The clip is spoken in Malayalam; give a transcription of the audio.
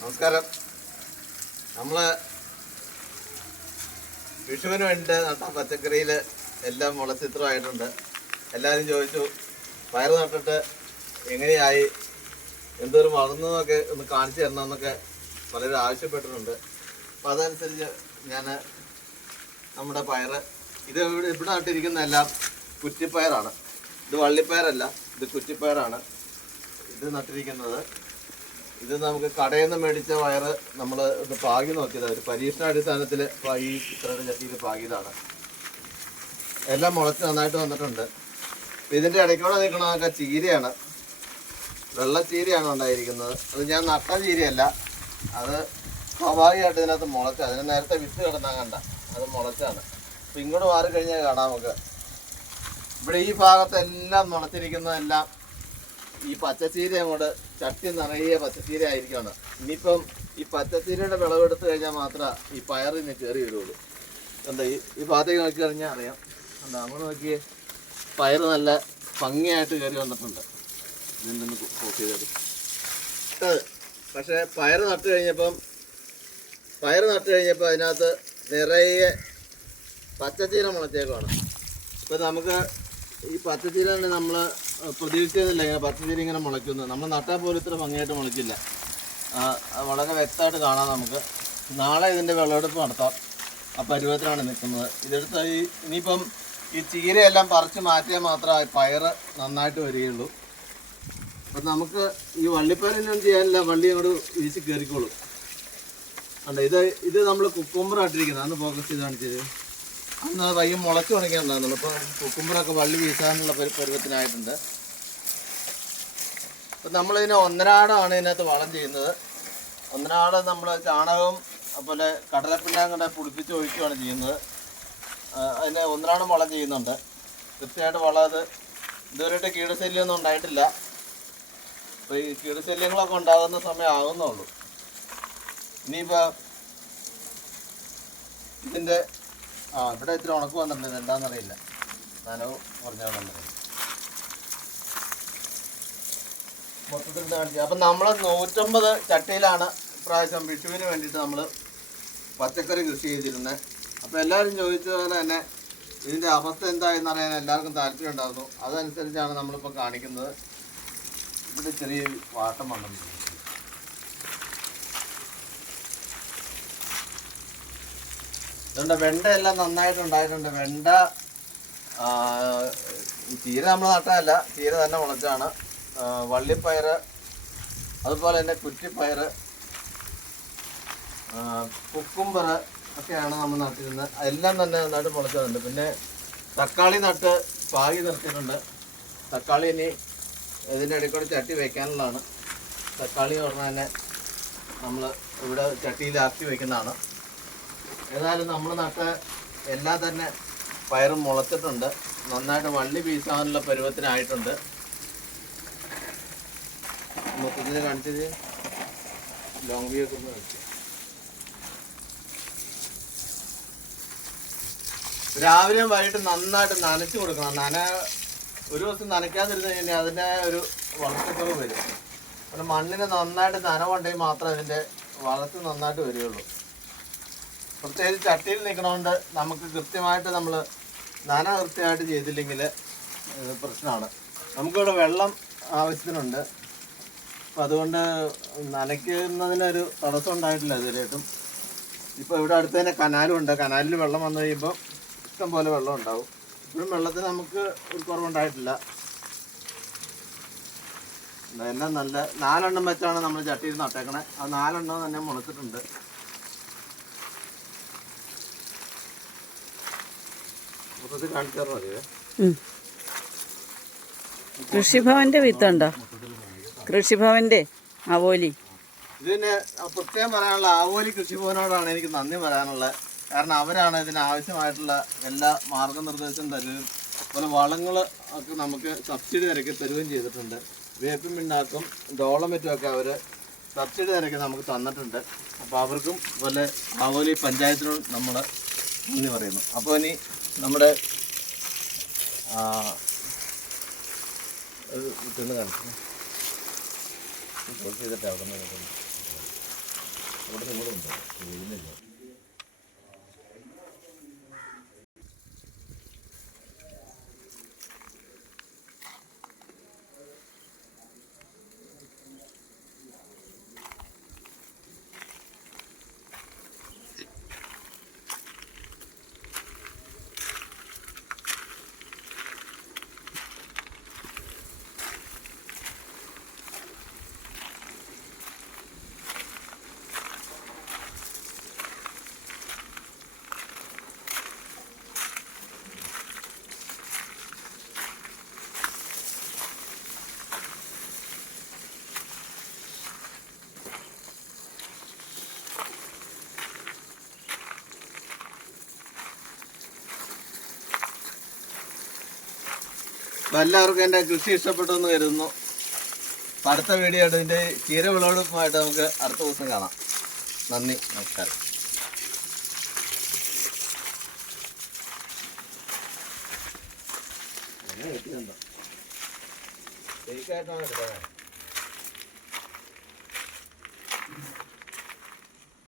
നമസ്കാരം. നമ്മള് വിഷുവിന് വേണ്ടി നട്ട പച്ചക്കറിയിൽ എല്ലാം മുളച്ചിത്രമായിട്ടുണ്ട്. എല്ലാവരും ചോദിച്ചു പയർ നട്ടിട്ട് എങ്ങനെയായി, എന്തോരം വളർന്നതൊക്കെ ഒന്ന് കാണിച്ചു തരണമെന്നൊക്കെ പലരും ആവശ്യപ്പെട്ടിട്ടുണ്ട്. അപ്പം അതനുസരിച്ച് ഞാൻ നമ്മുടെ പയർ ഇത് ഇവിടെ നട്ടിരിക്കുന്നതെല്ലാം കുറ്റിപ്പയറാണ്. ഇത് വള്ളിപ്പയറല്ല, ഇത് കുറ്റിപ്പയറാണ് ഇത് നട്ടിരിക്കുന്നത്. ഇത് നമുക്ക് കടയിൽ നിന്ന് മേടിച്ച പയർ നമ്മൾ ഒന്ന് പാകി നോക്കിയതാണ്. ഒരു പരീക്ഷണാടിസ്ഥാനത്തിൽ ഈ ഇത്രയുടെ ചട്ടിയിൽ പാകിയതാണ്. എല്ലാം മുളച്ച് നന്നായിട്ട് വന്നിട്ടുണ്ട്. ഇതിൻ്റെ ഇടയ്ക്കൂടെ നിൽക്കണതൊക്കെ ചീരയാണ്, വെള്ളച്ചീരയാണ് ഉണ്ടായിരിക്കുന്നത്. അത് ഞാൻ നട്ട ചീരയല്ല, അത് സ്വാഭാവികമായിട്ട് ഇതിനകത്ത് മുളച്ച, അതിന് നേരത്തെ വിത്ത് കിടന്നാൽ കണ്ട അത് മുളച്ചാണ്. അപ്പം ഇങ്ങോട്ട് മാറിക്കഴിഞ്ഞാൽ കാണാം നമുക്ക് ഇവിടെ ഈ ഭാഗത്തെല്ലാം മുളച്ചിരിക്കുന്നതെല്ലാം ഈ പച്ചച്ചീര അങ്ങോട്ട് ചട്ടി നിറയെ പച്ചച്ചീര ആയിരിക്കുകയാണ്. ഇനിയിപ്പം ഈ പച്ചച്ചീരയുടെ വിളവെടുത്ത് കഴിഞ്ഞാൽ മാത്രമേ ഈ പയറിന് കയറി വരുള്ളൂ. എന്താ ഈ ഭാഗത്തേക്ക് നോക്കി കഴിഞ്ഞാൽ അറിയാം. എന്താ അങ്ങോട്ട് നോക്കിയേ, പയർ നല്ല ഭംഗിയായിട്ട് കയറി വന്നിട്ടുണ്ട്. ഇതെന്തൊന്ന് കോപ്പി ചെയ്തത്. പക്ഷേ പയർ നട്ട് കഴിഞ്ഞപ്പം അതിനകത്ത് നിറയെ പച്ചച്ചീര മുളച്ചേക്കുവാണ്. ഇപ്പം നമുക്ക് ഈ പച്ചച്ചീര തന്നെ നമ്മൾ പ്രതീക്ഷിക്കുന്നില്ല ഇങ്ങനെ പച്ചച്ചീര ഇങ്ങനെ മുളയ്ക്കുന്നു. നമ്മൾ നട്ടാൽ പോലും ഇത്ര ഭംഗിയായിട്ട് മുളയ്ക്കില്ല. വളരെ വ്യക്തമായിട്ട് കാണാം നമുക്ക്. നാളെ ഇതിൻ്റെ വിളവെടുപ്പ് നടത്താം. ആ പരുവത്തിലാണ് നിൽക്കുന്നത്. ഇതെടുത്ത് ഇനിയിപ്പം ഈ ചീരയെല്ലാം പറിച്ച് മാറ്റിയാൽ മാത്രമേ പയർ നന്നായിട്ട് വരികയുള്ളൂ. അപ്പം നമുക്ക് ഈ വള്ളിപ്പയറിനൊന്നും ചെയ്യാനില്ല, വള്ളി അങ്ങോട്ട് വീശി കയറിക്കോളും. അല്ല ഇത് നമ്മൾ കുക്കുമ്പറായിട്ടിരിക്കുന്നത്. അന്ന് ഫോക്കസ് ചെയ്ത് കാണിച്ചത് അന്ന് വയ്യ മുളച്ച് തുടങ്ങിയിട്ടുണ്ടായിരുന്നുള്ളൂ. അപ്പോൾ കുക്കുമ്പറൊക്കെ വള്ളി വീശാനുള്ള പരുവത്തിനായിട്ടുണ്ട്. അപ്പം നമ്മളിതിനെ ഒന്നരാടാണ് ഇതിനകത്ത് വളം ചെയ്യുന്നത്. ഒന്നരാട് നമ്മൾ ചാണകവും അതുപോലെ കടലപ്പിണ്ണാങ്കടെ പുളിപ്പിച്ച് ഒഴിക്കുകയാണ് ചെയ്യുന്നത്. അതിന് ഒന്നരാട് വളം ചെയ്യുന്നുണ്ട്. കൃത്യമായിട്ട് വളം ഇതുവരെയായിട്ട് കീടശല്യമൊന്നും ഉണ്ടായിട്ടില്ല. അപ്പോൾ ഈ കീടശല്യങ്ങളൊക്കെ ഉണ്ടാകുന്ന സമയം ആകുന്നുള്ളൂ. ഇനിയിപ്പോൾ ഇതിൻ്റെ ഇവിടെ ഇത്തിരി ഉണക്ക് വന്നിട്ടുണ്ട്. ഇത് എന്താണെന്നറിയില്ല, നനവ് പറഞ്ഞാണെന്നറിയില്ല. മൊത്തത്തിൽ കാണിച്ചു. അപ്പം നമ്മൾ 150 ചട്ടിയിലാണ് ഇപ്രാവശ്യം വിഷുവിന് വേണ്ടിയിട്ട് നമ്മൾ പച്ചക്കറി കൃഷി ചെയ്തിരുന്നത്. അപ്പോൾ എല്ലാവരും ചോദിച്ചതുപോലെ തന്നെ ഇതിൻ്റെ അവസ്ഥ എന്തായെന്നറിയാൻ എല്ലാവർക്കും താല്പര്യം ഉണ്ടായിരുന്നു. അതനുസരിച്ചാണ് നമ്മളിപ്പോൾ കാണിക്കുന്നത്. ഇവിടെ ചെറിയ വാട്ടം വന്നിട്ടുണ്ട്. ഇതുകൊണ്ട് വെണ്ട എല്ലാം നന്നായിട്ടുണ്ടായിട്ടുണ്ട്. വെണ്ട ചീര നമ്മൾ നട്ടതല്ല, ചീര തന്നെ മുളച്ചാണ്. വള്ളിപ്പയർ അതുപോലെ തന്നെ കുറ്റിപ്പയർ, കുക്കുംബർ ഒക്കെയാണ് നമ്മൾ നട്ടിരുന്നത്. എല്ലാം തന്നെ നന്നായിട്ട് മുളച്ചിട്ടുണ്ട്. പിന്നെ തക്കാളി നട്ട് പാകി നിർത്തിയിട്ടുണ്ട്. തക്കാളി ഇനി ഇതിൻ്റെ ഇടയ്ക്കൂടെ ചട്ടി വയ്ക്കാനുള്ളതാണ്. തക്കാളി പറഞ്ഞാൽ തന്നെ നമ്മൾ ഇവിടെ ചട്ടിയിലാക്കി വയ്ക്കുന്നതാണ്. ഏതായാലും നമ്മൾ നട്ട എല്ലാം തന്നെ പയറും മുളച്ചിട്ടുണ്ട്. നന്നായിട്ട് വള്ളി വീശാനുള്ള പരുവത്തിനായിട്ടുണ്ട്. മൊത്തത്തിൽ കാണിച്ചത് ലോങ് വ്യൂ ഒക്കെ കാണിച്ചു. രാവിലെയും വൈകിട്ട് നന്നായിട്ട് നനച്ചു കൊടുക്കണം. ഒരു ദിവസം നനയ്ക്കാതിരുന്ന് കഴിഞ്ഞാൽ അതിൻ്റെ ഒരു വളർച്ചക്കുറവ് വരും. പിന്നെ മണ്ണിന് നന്നായിട്ട് നനവുണ്ടെങ്കിൽ മാത്രമേ അതിൻ്റെ വളർച്ച നന്നായിട്ട് വരികയുള്ളൂ. പ്രത്യേകിച്ച് ചട്ടിയിൽ നിൽക്കണോണ്ട് നമുക്ക് കൃത്യമായിട്ട് നമ്മൾ കൃത്യമായിട്ട് ചെയ്തില്ലെങ്കിൽ പ്രശ്നമാണ്. നമുക്കിവിടെ വെള്ളം ആവശ്യത്തിനുണ്ട്. അപ്പം അതുകൊണ്ട് നനയ്ക്കുന്നതിനൊരു തടസ്സം ഉണ്ടായിട്ടില്ല ഇതുവരെയായിട്ടും. ഇപ്പോൾ ഇവിടെ അടുത്ത് തന്നെ കനാലും ഉണ്ട്. കനാലിൽ വെള്ളം വന്നു കഴിയുമ്പോൾ ഇഷ്ടം പോലെ വെള്ളം ഉണ്ടാവും. ഇപ്പോഴും വെള്ളത്തിന് നമുക്ക് ഒരു കുറവുണ്ടായിട്ടില്ല. എല്ലാം നല്ല 4 എണ്ണം വെച്ചാണ് നമ്മൾ ചട്ടിയിൽ നട്ടേക്കണേ. ആ 4 എണ്ണം തന്നെ മുളച്ചിട്ടുണ്ട്. കൃഷിഭവന്റെ വിത്തുണ്ടോ? കൃഷിഭവന്റെ ആവോലി. ഇതിന് പ്രത്യേകം പറയാനുള്ള ആവോലി കൃഷിഭവനോടാണ് എനിക്ക് നന്ദി പറയാനുള്ളത്. കാരണം അവരാണ് ഇതിന് ആവശ്യമായിട്ടുള്ള എല്ലാ മാർഗനിർദ്ദേശം തരുകയും അതുപോലെ വളങ്ങൾ ഒക്കെ നമുക്ക് സബ്സിഡി നിരക്കി തരുകയും ചെയ്തിട്ടുണ്ട്. വേപ്പിൻ പിണ്ണാക്കും ഡോളമെറ്റും ഒക്കെ അവർ സബ്സിഡി നിരക്കി നമുക്ക് തന്നിട്ടുണ്ട്. അപ്പോൾ അവർക്കും അതുപോലെ ആവോലി പഞ്ചായത്തിനോട് നമ്മൾ നന്ദി പറയുന്നു. അപ്പോൾ ഇനി നമ്മുടെ ക്ലോസ് ചെയ്തിട്ട് അവിടെ നിന്ന് ഇവിടെ ഉണ്ട് വീഴുന്നില്ല. അപ്പം എല്ലാവർക്കും എൻ്റെ കൃഷി ഇഷ്ടപ്പെട്ടു എന്ന് കരുതുന്നു. അപ്പം അടുത്ത വീഡിയോ ആയിട്ട് ഇതിൻ്റെ ചീര വിളവെടുപ്പുമായിട്ട് നമുക്ക് അടുത്ത ദിവസം കാണാം. നന്ദി, നമസ്കാരം. ശരിക്കായിട്ടാണ് കിട്ടുന്നത്.